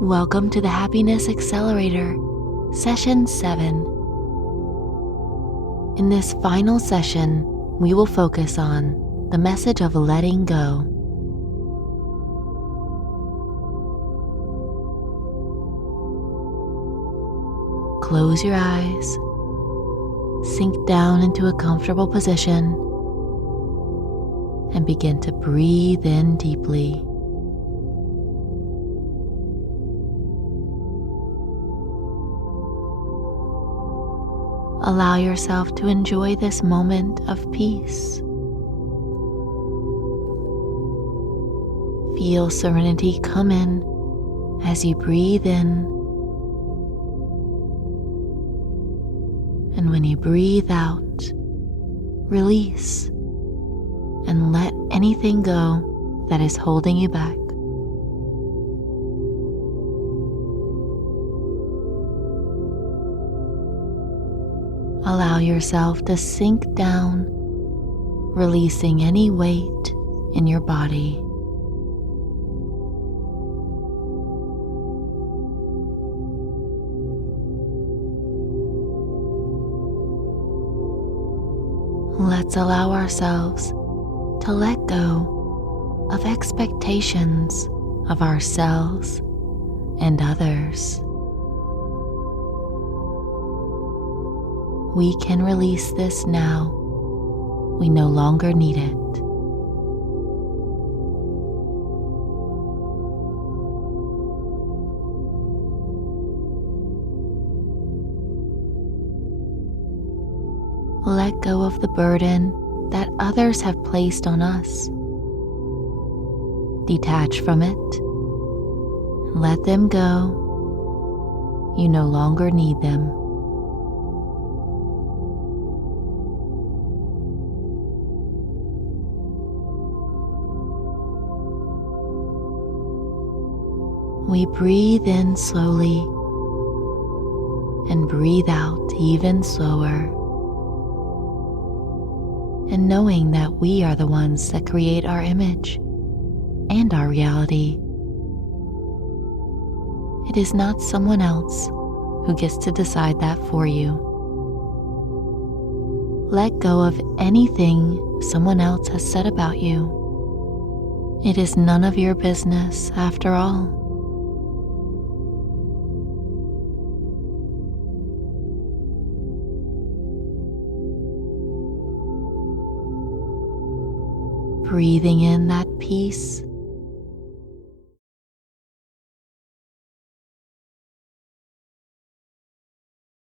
Welcome to the Happiness Accelerator, Session 7. In this final session, we will focus on the message of letting go. Close your eyes, sink down into a comfortable position, and begin to breathe in deeply. Allow yourself to enjoy this moment of peace. Feel serenity come in as you breathe in, and when you breathe out, release and let anything go that is holding you back. Allow yourself to sink down, releasing any weight in your body. Let's allow ourselves to let go of expectations of ourselves and others. We can release this now. We no longer need it. Let go of the burden that others have placed on us. Detach from it. Let them go. You no longer need them. We breathe in slowly and breathe out even slower. And knowing that we are the ones that create our image and our reality. It is not someone else who gets to decide that for you. Let go of anything someone else has said about you. It is none of your business after all. Breathing in that peace